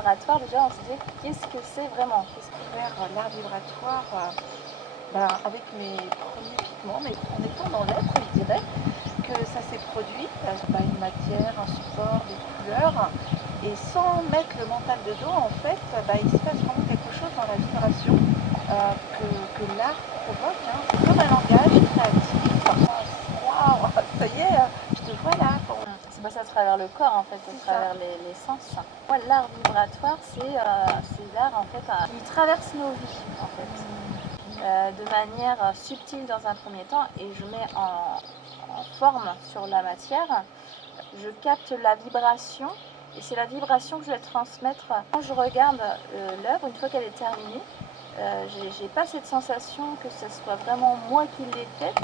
vibratoire, déjà on se dit qu'est-ce que c'est vraiment? Vers l'art vibratoire avec mes premiers pigments, mais en étant dans l'être, je dirais que ça s'est produit, une matière, un support, des couleurs, et sans mettre le mental dedans, en fait, il se passe vraiment quelque chose dans la vibration que l'art provoque, hein. C'est comme un langage créatif. Waouh, ça y est, je te vois là. C'est passé à travers le corps en fait, à travers les sens. Moi, l'art vibratoire, c'est l'art en fait qui traverse nos vies en fait, de manière subtile dans un premier temps, et je mets en forme sur la matière. Je capte la vibration, et c'est la vibration que je vais transmettre quand je regarde l'œuvre une fois qu'elle est terminée. J'ai pas cette sensation que ce soit vraiment moi qui l'ai faite.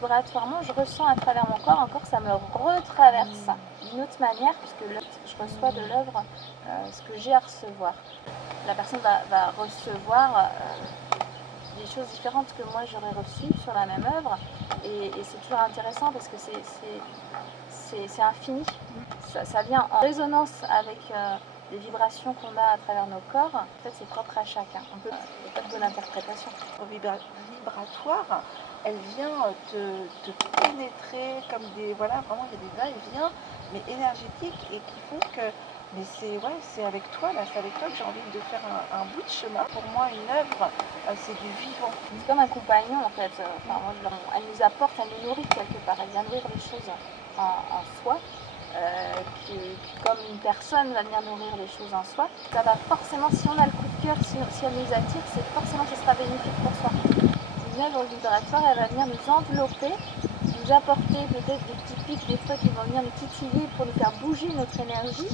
Vibratoirement, je ressens à travers mon corps, encore ça me retraverse d'une autre manière, puisque je reçois de l'œuvre ce que j'ai à recevoir. La personne va recevoir des choses différentes que moi j'aurais reçues sur la même œuvre, et c'est toujours intéressant parce que c'est infini. Ça vient en résonance avec les vibrations qu'on a à travers nos corps. En fait, c'est propre à chacun. Il n'y a pas de bonne interprétation. Vibratoire, elle vient te pénétrer comme des... Voilà, vraiment, il y a des va-et-vient, mais énergétiques, et qui font que... Mais c'est avec toi, là, c'est avec toi que j'ai envie de faire un bout de chemin. Pour moi, une œuvre, c'est du vivant. C'est comme un compagnon, en fait. Elle nous apporte, elle nous nourrit quelque part. Elle vient nourrir les choses en soi. Comme une personne va venir nourrir les choses en soi, ça va forcément, si on a le coup de cœur, si elle nous attire, c'est forcément ce sera bénéfique pour soi. Une œuvre vibratoire, elle va venir nous envelopper, nous apporter peut-être des petits pics, des fois qui vont venir nous titiller pour nous faire bouger notre énergie,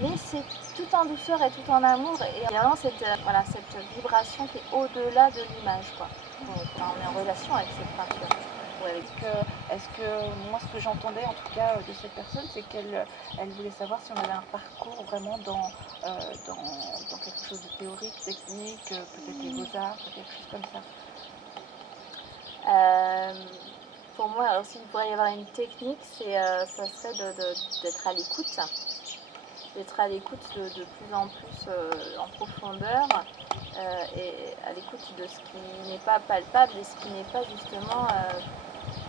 mais c'est tout en douceur et tout en amour, et vraiment cette vibration qui est au-delà de l'image, quoi. On est en relation avec cette peinture. Est-ce que moi, ce que j'entendais en tout cas de cette personne, c'est qu'elle voulait savoir si on avait un parcours vraiment dans quelque chose de théorique, technique, peut-être les beaux-arts, quelque chose comme ça. Pour moi, alors s'il pourrait y avoir une technique, ça serait d'être à l'écoute. D'être à l'écoute de plus en plus en profondeur, et à l'écoute de ce qui n'est pas palpable et ce qui n'est pas justement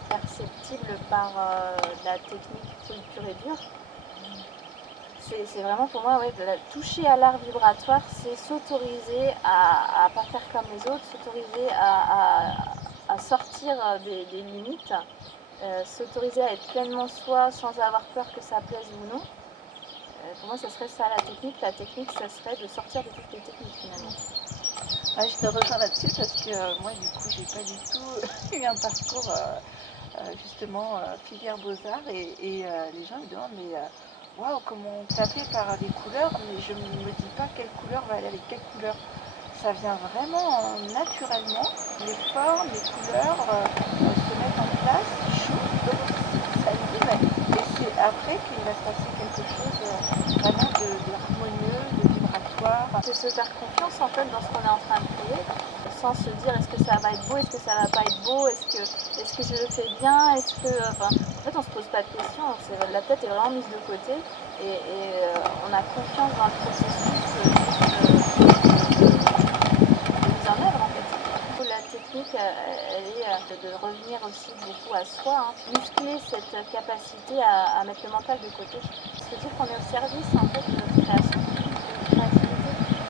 perceptible par la technique pure et dure. C'est vraiment pour moi, toucher à l'art vibratoire, c'est s'autoriser à pas faire comme les autres, s'autoriser à sortir des limites, s'autoriser à être pleinement soi sans avoir peur que ça plaise ou non. Pour moi, ce serait ça la technique. La technique, ça serait de sortir de toutes les techniques finalement. Je te rejoins là-dessus parce que moi, du coup, j'ai pas du tout eu un parcours justement filière beaux-arts, et les gens me demandent mais waouh, comment taper par des couleurs, mais je ne me dis pas quelle couleur va aller avec quelle couleur. Ça vient vraiment naturellement, les formes, les couleurs se mettent en place, ça anime, et c'est après qu'il va se passer quelque chose vraiment de harmonieux, de vibratoire. C'est se faire confiance en fait dans ce qu'on est en train de créer, sans se dire est-ce que ça va être beau, est-ce que ça va pas être beau, est-ce que je le fais bien, en fait on se pose pas de questions, la tête est vraiment mise de côté, et on a confiance dans le processus de mise en œuvre en fait. La technique, elle est de revenir aussi beaucoup à soi, muscler cette capacité à mettre le mental de côté. C'est-à-dire qu'on est au service en fait